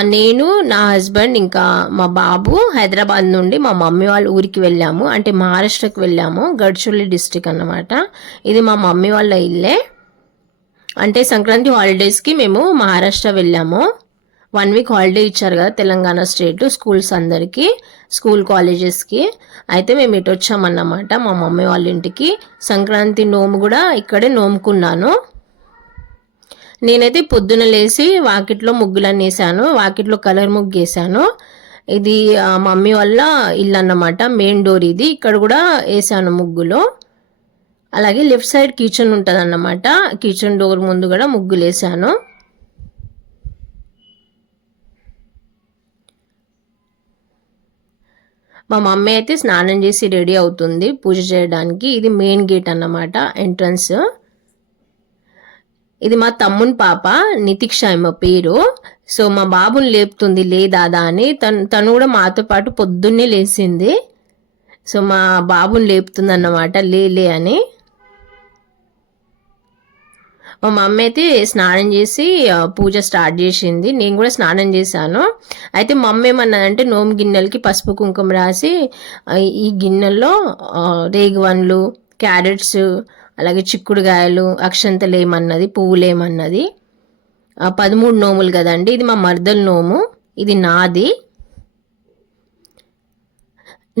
నేను నా హస్బెండ్ ఇంకా మా బాబు హైదరాబాద్ నుండి మా మమ్మీ వాళ్ళ ఊరికి వెళ్ళాము. అంటే మహారాష్ట్రకి వెళ్ళాము. గడ్చుల్లి డిస్టిక్ అన్నమాట. ఇది మా మమ్మీ వాళ్ళ ఇల్లే. అంటే సంక్రాంతి హాలిడేస్కి మేము మహారాష్ట్ర వెళ్ళాము. వన్ వీక్ హాలిడే ఇచ్చారు కదా తెలంగాణ స్టేట్ స్కూల్స్ అందరికీ స్కూల్ కాలేజెస్కి. అయితే మేము ఇటు వచ్చామన్నమాట మా మమ్మీ వాళ్ళ ఇంటికి. సంక్రాంతి నోము కూడా ఇక్కడే నోముకున్నాను. నేనైతే పొద్దున లేచి వాకిట్లో ముగ్గులన్నీ వేసాను. వాకిట్లో కలర్ ముగ్గు వేసాను. ఇది ఆ, మమ్మీ వల్ల ఇల్లు అన్నమాట మెయిన్ డోర్ ఇది. ఇక్కడ కూడా వేసాను ముగ్గులు. అలాగే లెఫ్ట్ సైడ్ కిచెన్ ఉంటుంది అన్నమాట కిచెన్ డోర్ ముందు కూడా ముగ్గులు వేసాను. మా మమ్మీ అయితే స్నానం చేసి రెడీ అవుతుంది పూజ చేయడానికి. ఇది మెయిన్ గేట్ అన్నమాట ఎంట్రన్స్. ఇది మా తమ్ముని పాప నితిక్ష ఏమో పేరు. సో మా బాబుని లేపుతుంది లే దాదా అని. తను తను కూడా మాతో పాటు పొద్దున్నే లేచింది. సో మా బాబుని లేపుతుంది అన్నమాట లే లే అని. మా మమ్మీ అయితే స్నానం చేసి పూజ స్టార్ట్ చేసింది. నేను కూడా స్నానం చేశాను. అయితే మమ్మీ ఏమన్నదంటే నోము గిన్నెలకి పసుపు కుంకుమ రాసి ఈ గిన్నెల్లో రేగువన్లు క్యారెట్స్ అలాగే చిక్కుడుగాయలు అక్షంతలు ఏమన్నది పువ్వులు ఏమన్నది పదమూడు నోములు కదండి ఇది మా మర్దల నోము ఇది నాది.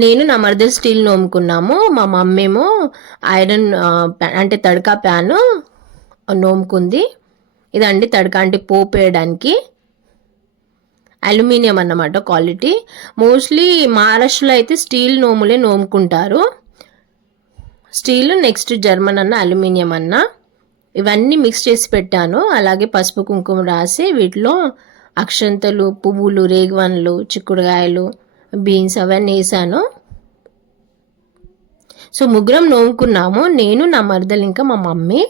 నేను నా మర్దల్ స్టీల్ నోముకున్నాము మా మమ్మేమో ఐరన్ అంటే తడకా ప్యాను నోముకుంది. ఇదండి తడక అంటే పోపు వేయడానికి అల్యూమినియం అన్నమాట క్వాలిటీ. మోస్ట్లీ మహారాష్ట్రలో అయితే స్టీల్ నోములే నోముకుంటారు. స్టీల్ నెక్స్ట్ జర్మన్ అన్న అల్యూమినియం అన్న. ఇవన్నీ మిక్స్ చేసి పెట్టాను. అలాగే పసుపు కుంకుమ రాసి వీటిలో అక్షంతలు పువ్వులు రేగువన్లు చిక్కుడుకాయలు బీన్స్ అవన్నీ వేసాను. సో ముగ్గురం నోముకున్నాము. నేను నా మరదలు ఇంకా మా మమ్మీ.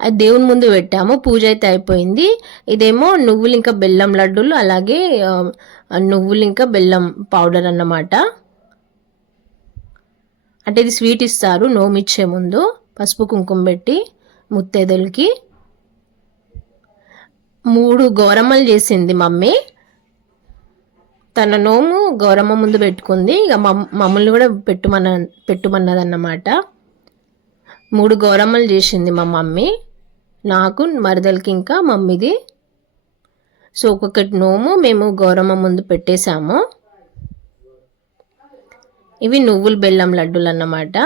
అది దేవుని ముందు పెట్టాము. పూజ అయితే అయిపోయింది. ఇదేమో నువ్వులు ఇంకా బెల్లం లడ్డూలు అలాగే నువ్వులు ఇంకా బెల్లం పౌడర్ అన్నమాట. అంటే ఇది స్వీట్ ఇస్తారు నోమిచ్చే ముందు పసుపు కుంకుమ పెట్టి ముత్తేదలకి. మూడు గౌరమ్మలు చేసింది మమ్మీ. తన నోము గౌరమ్మ ముందు పెట్టుకుంది ఇక మమ్ మమ్మల్ని కూడా పెట్టుమన్న పెట్టుమన్నదన్నమాట. మూడు గౌరమ్మలు చేసింది మా మమ్మీ. నాకు మరదలకి ఇంకా మమ్మీది. సో ఒక్కొక్కటి నోము మేము గౌరమ్మ ముందు పెట్టేశాము. ఇవి నువ్వుల బెల్లం లడ్డూలు అన్నమాట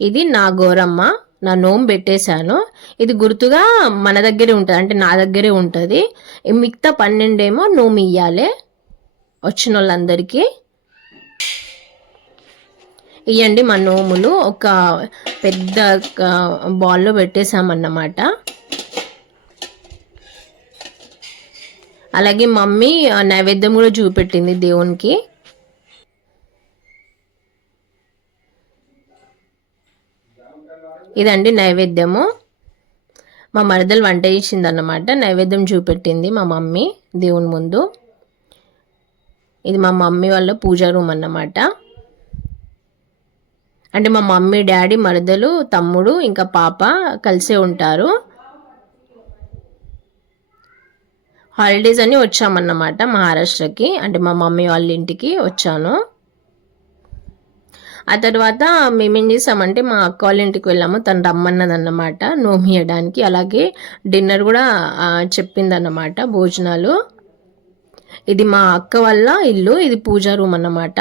ఇది నా గోరమ్మ నా నోము పెట్టేశాను. ఇది గుర్తుగా మన దగ్గరే ఉంటుంది అంటే నా దగ్గరే ఉంటుంది. మిగతా పన్నెండేమో నోము ఇయ్యాలి వచ్చిన వాళ్ళందరికీ ఇవ్వండి మా నోములు ఒక పెద్ద బాల్లో పెట్టేశామన్నమాట. అలాగే మమ్మీ నైవేద్యం కూడా చూపెట్టింది దేవునికి. ఇదండి నైవేద్యము. మా మరదలు వంట చేసింది అన్నమాట నైవేద్యం చూపెట్టింది మా మమ్మీ దేవుని ముందు. ఇది మా మమ్మీ వాళ్ళ పూజా రూమ్ అన్నమాట. అంటే మా మమ్మీ డాడీ మరదలు తమ్ముడు ఇంకా పాప కలిసే ఉంటారు. హాలిడేస్ అని వచ్చామన్నమాట మహారాష్ట్రకి. అంటే మా మమ్మీ వాళ్ళ ఇంటికి వచ్చాను. ఆ తర్వాత మేమేం చేసామంటే మా అక్క వాళ్ళ ఇంటికి వెళ్ళాము. తను రమ్మన్నది అన్నమాట నోమియడానికి అలాగే డిన్నర్ కూడా చెప్పిందన్నమాట భోజనాలు. ఇది మా అక్క వాళ్ళ ఇల్లు. ఇది పూజా రూమ్ అన్నమాట.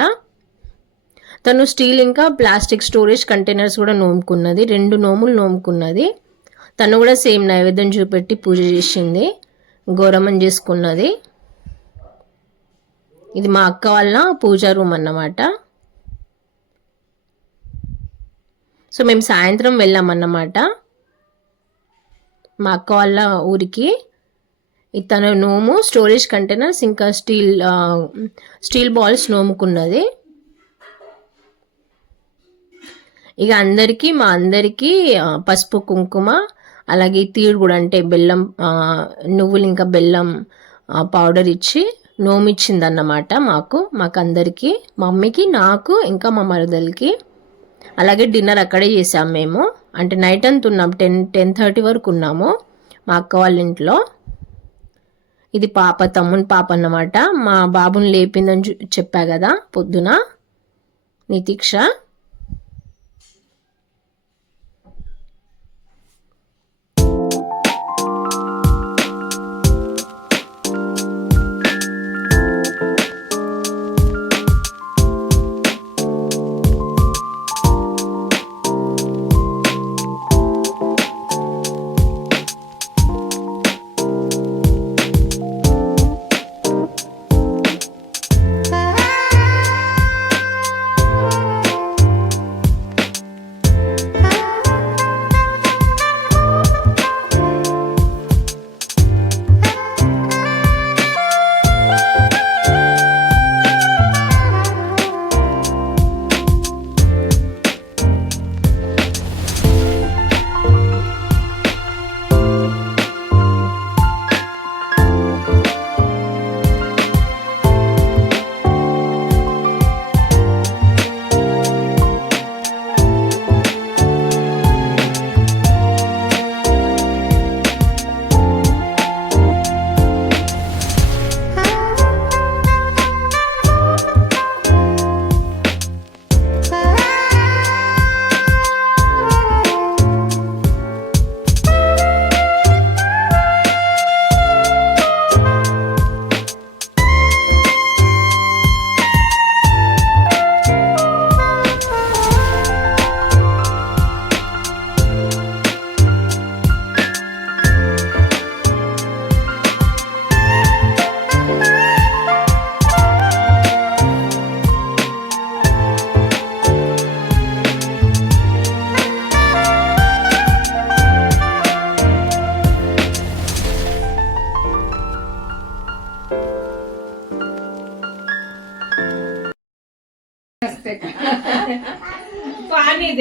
తను స్టీల్ ఇంకా ప్లాస్టిక్ స్టోరేజ్ కంటైనర్స్ కూడా నోముకున్నది. రెండు నోములు నోముకున్నది. తను కూడా సేమ్ నైవేద్యం చూపెట్టి పూజ చేసింది. గోరమం చేసుకున్నది. ఇది మా అక్క వాళ్ళ పూజా రూమ్ అన్నమాట. సో మేము సాయంత్రం వెళ్ళామన్నమాట మా అక్క వాళ్ళ ఊరికి. తన నోము స్టోరేజ్ కంటైనర్స్ ఇంకా స్టీల్ స్టీల్ బాల్స్ నోముకున్నది. ఇక అందరికీ మా అందరికీ పసుపు కుంకుమ అలాగే తీరు కూడా అంటే బెల్లం నువ్వులు ఇంకా బెల్లం పౌడర్ ఇచ్చి నోమిచ్చిందన్నమాట మాకు మాకు అందరికీ మమ్మీకి నాకు ఇంకా మా మరదలకి. అలాగే డిన్నర్ అక్కడే చేసాం మేము. అంటే నైట్ అంతా ఉన్నాం టెన్ టెన్ థర్టీ వరకు ఉన్నాము మా అక్క వాళ్ళ ఇంట్లో. ఇది పాప తమ్ముని పాప అన్నమాట. మా బాబుని లేపిందని చూ- చెప్పా కదా పొద్దున. నితీక్ష.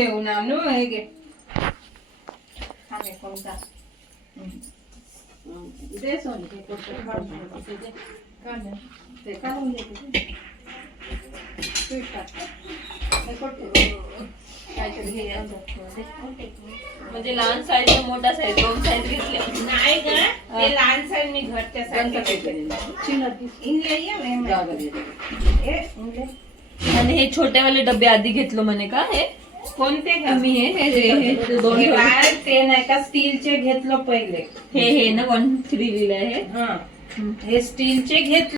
દેવું નામ નો હે કે ખાને કોણતા દે સોની કે કોણ કોણ છે કાને તે કાનું ને કે म्हणजे लहान साईज मोठा साईज दोन साईज घेतले नाही ग ते लहान साईज मी घरच्या साईज आणि हे छोटेवाले डब्बे आधी घेतलो म्हणे का हे कोणते? कमी हे हे हे ते दोन हे ठेवले. बाहेर ते नाही का स्टीलचे घेतलं पहिले हे हे ना वन थ्री लिहिलं आहे हा हे स्टीलचे घेतले